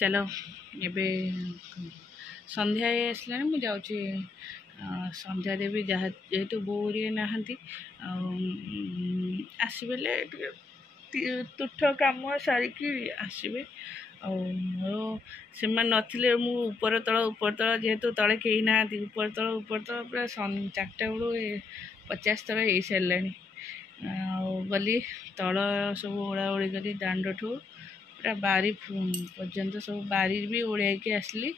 चलो एबे संध्या आसला मुझे जाऊँगी संध्या देवी जहाँ जेहेतु बोरी नहांती आसबेले तुठ काम सारिकी आसबे से नथिले मु ऊपर तल जेहेतु तले कहीं ना ऊपर तल पूरा 4टा बेलू 50 थर हो सारे गली तल सब ओला ओली करी दांड ठू पूरा बारी पर्यंत सब बारी भी ओढ़ाई आसली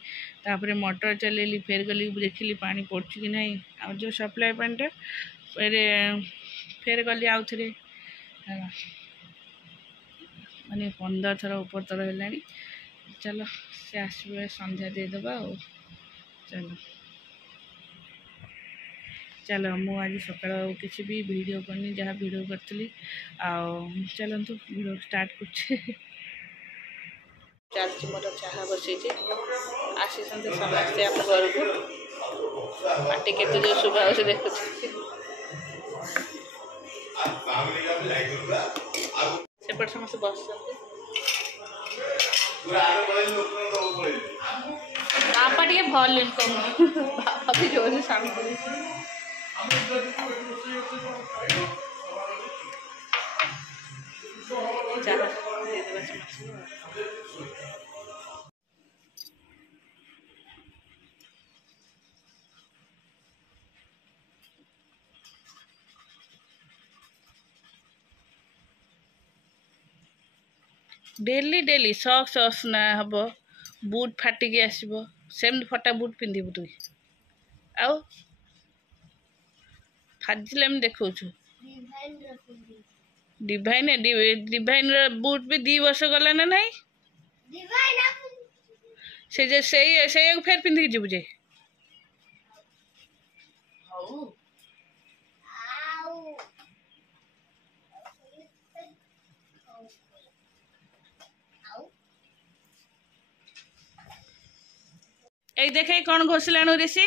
तापर मोटर चलेली फेर गली देखिली पानी पड़छ कि नहीं आ जो सप्लाई पानीटा फेर गली आउ थे माने 15 थर ऊपर तल है। चलो से आसबे संध्या देदेबा चलो चलो मु आज सकाल किसी भी वीडियो करनी जहाँ वीडियो करी चलतु वीडियो स्टार्ट कर चलती मोर चाह बसई आसी समस्ते आम घर को पार्टी के जो शुभा हो देखु सेपट समस्त बस बापा टे भल इनकम बापा भी जोर साउंड कर डेली डेली सक्स असना हम बुट फाटिकी आसब सेम फटा बुट पिंधबू तु आउ फाजिल देखु डिभाइन डिभाइन बुट भी 2 वर्ष गला ना नहीं से फेर पिंधिकी जीवु जे ए देखे कौन घोषलाणु ऋषि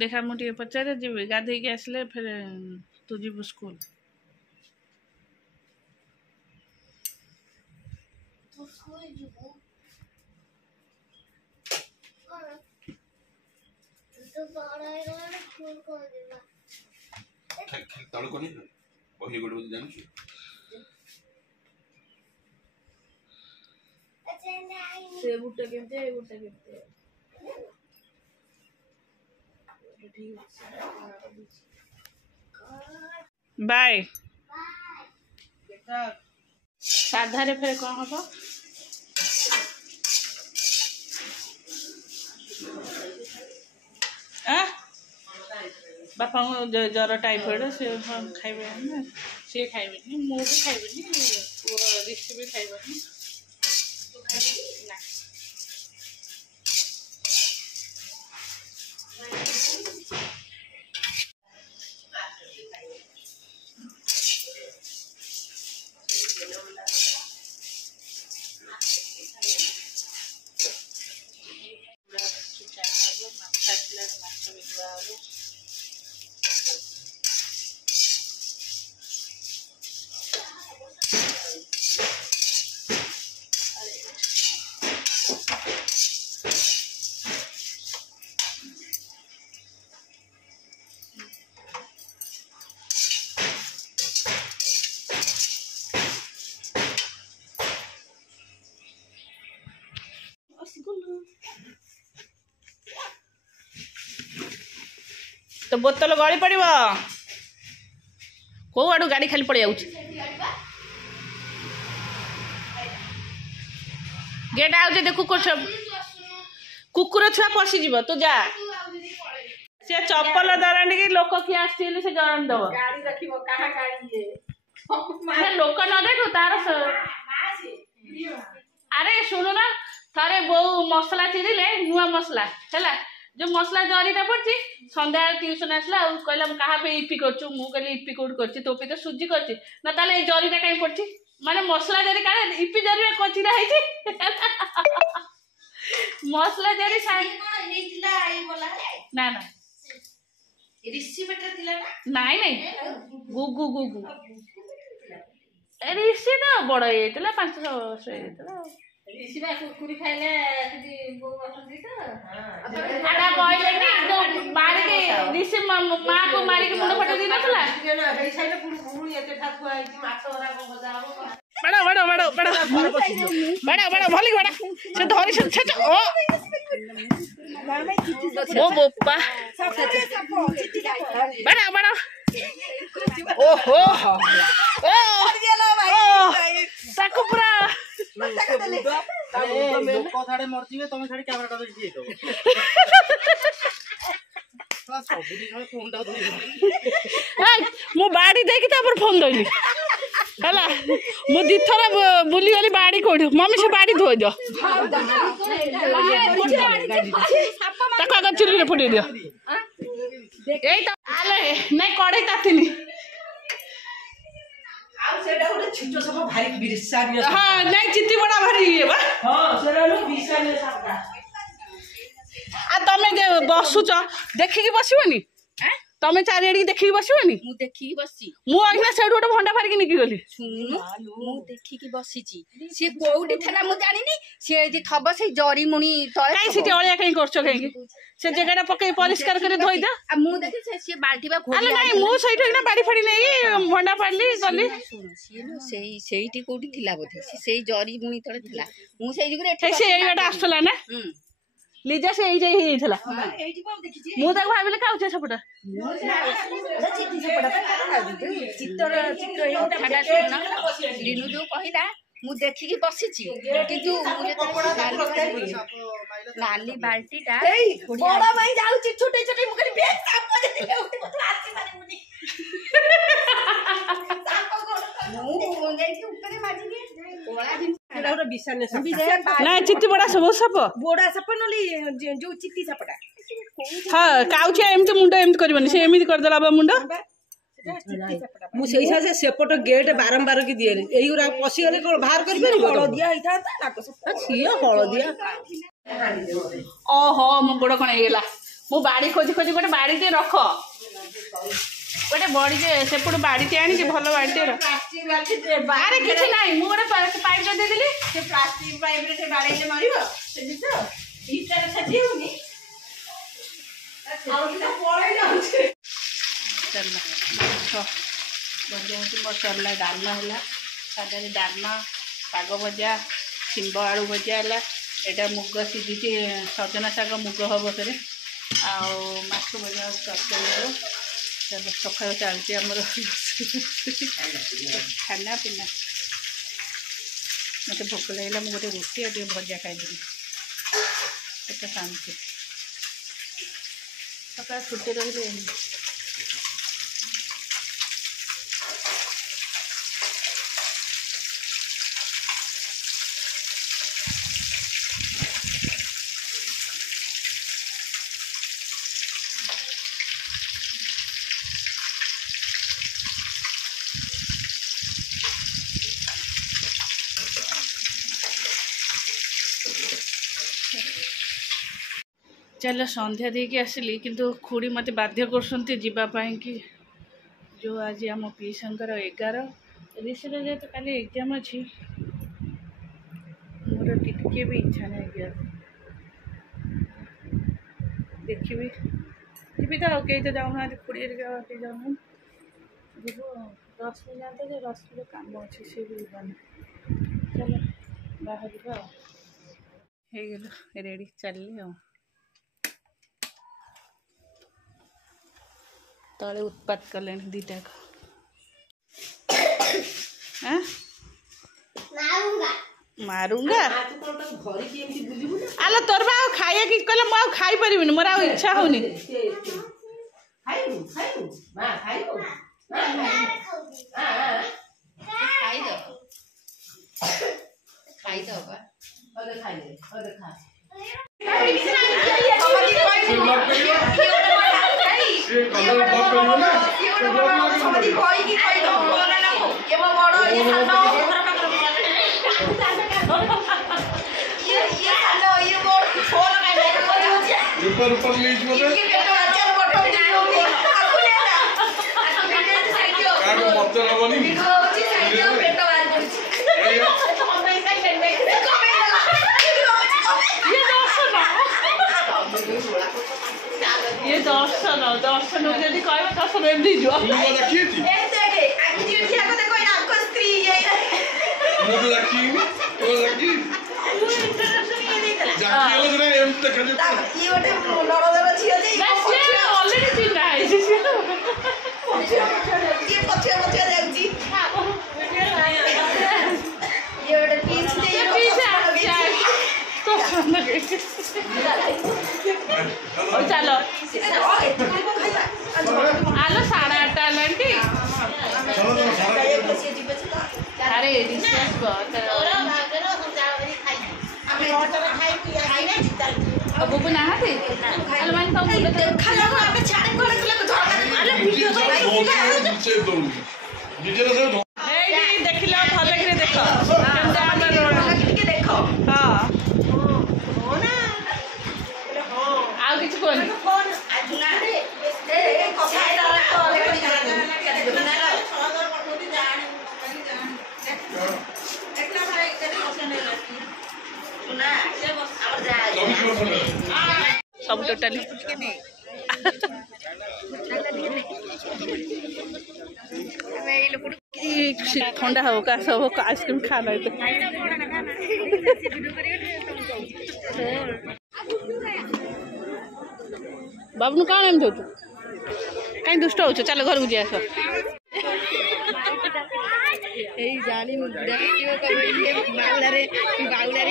देखा मुझे पचारे जी गाधे के आसले फिर तू जीव स्कूल से बुट्टा केमते ए बुट्टा केमते बाय साधारे फिर कौन हम बापा जर टाइफॉइड से खाइबे ना सी खाइबे मु भी खाइबे ऋषि भी खाइबे ना तो बोतल गली पड़ कौ आड़ गाड़ी खाली पड़ जाऊँ गेट आउे देखू कुकुर छुआ पशिज तू जा से चप्पल दराणी की लोक किए आसते से जन दब लोक न देखो तार अरे शुणु ना थे बो मसला चिरिले नुआ मसला है जो मसला जरीटा पड़ी सन्ध्या ट्यूशन आसला कहला क्या इपी कर इपी कौट कर तो पे तो सुजी कर ना ताले जरीटा कहीं पड़ी माने मसला जरी का इपी जरी कचिरा मसला जरी ना ना ऋषि बेटा थिला ना नाई नाई गुगु गुगु ऋषि तो बड़ होता 5-6 वर्ष होता कुरकुरी खाइले ऋषि माँ को मारिक मुंड फटे दी नथला बड़ा बड़ा बड़ा बड़ा बड़ा बड़ा भली बड़ा से धरी से ओ बोपा बड़ा बड़ा ओहो ओ ताको पूरा लोक साडे मरजिवे तमे साडे कैमरा धरि दिए तो मु बाड़ी देखी तापर फोन दइली हला मु दिथर बुली गली बाड़ी कोडी मम्मी से बाड़ी धोइ दियो ताको अगर चुली रे फुटी दियो एई त आले नै कड़े ताथिनी आ सेडा उडे छिटो सब भारी बिरसारियो हां नै चित्ती बडा भारी ये बा हां सेडा लो बिरसारियो सबका आ तमे जे बसुच देखि कि बसिबनी तमे चारियाडी देखि कि बसिबनी मु देखि बसी मु आइना सेडु गोटे भंडा फारिक निकि गली सुनु मु देखि कि बसीची से कोउडी थला मु जानिनी से जे थब से जरी मुनी तळे काई सिटी अळिया काई करछो काई से जगहटा पके परिष्कार करे धोइ दा आ मु देखि से बाल्टी बा घोड़ी अले नाही मु सैठो ना बाड़ी फाड़ी नै भंडा फाड़ली गली सुनु सिनो सेईटी कोउडी थिला बोथे से जरी मुनी तळे थिला मु सेई जुगरे एठे से एइटा आसला ना लीजा से एइ जाई हेइथला एइटी को देखिची मु ताको भाबिले काउचे सपटा चित्ती सपटा चित्तर चित्तर एटा खाडा सुन लिनु जो कहिला मु देखि कि बसीची किंतु मु जे लाली बाल्टीटा बड़ा भाई जाउची छोटे छोटे मुकरी बेग साफ कर दिले उठी तो आसी माने मुनी साफ कर मु जाई ऊपर माजी के कोला दिन सेडा उडे बिसाने सब ना चित्ती बडा सब सप बोडा सप नली जो चित्ती सपटा हां काउचे एमते मुंडा एमते करबनी से एमिति कर देला बा मुंडा मु सेई से सेपट गेट बारंबार की दिए एई गुरा पसी गले कोन बाहर कर परबो हळदिया हिता नाक सब छिए हळदिया ओहो मो गोड़ कोन हेला मु बाड़ी खोजी खोजी गोटे बाड़ी ते रख गोटे बड़ी जे सेपट बाड़ी ते आनी के भलो बाड़ी ते रख अरे किछि नाही मु गोटे पाइप दे देली से प्लास्टिक पाइप रे से बाड़ी ले मारिबो से दिस हिटर छजी होनी आउ किता पळे जाउछे चलना बजे मसला डालमा है सादा डालमा शाग भजा शिंब आलू भजा है एटा मुग सीझी सजना शाग मुग हम से आछ भजा तरकारी चलो सकाल चलती आमर खाना पीना मत भोक लगे मुझे गोटे रुटी और भजा खाईदेवी एटा शांति सकाल छुट्टी रही चलो संध्या देकी आसली किंतु खुड़ी मत बाध्य कर कि जो आज आम पीसंकर 11 ऋषि जेहतु काली एग्जाम अच्छी मोर टिके भी इच्छा नहीं गया देखी जी तो कई तो जाऊना खुड़ी जाऊना जीव 10 मिनट जो रसपुर काम अच्छे सी भी चलो बाहर हो गल रेडी चलली तले उत्पात कले दीटा मारूंगा आलो तोर बा खाया कि कहले मु खाई परिबिन मोर आ इच्छा होनी खाई दो बा अरे खाई दे अरे खा ऊपर दर्शन जदि कहब दर्शन एमती जो चलो आलो 8:30 आलांटी अरे बुबू नहाते देखिल भल देख हाँ आउ किसी कहनी सब टोटाली ठंडा हो का सब आइसक्रीम खाना है बाबू कौन एमती हो कहीं दुष्ट हो चल घर को जास जानी बाउला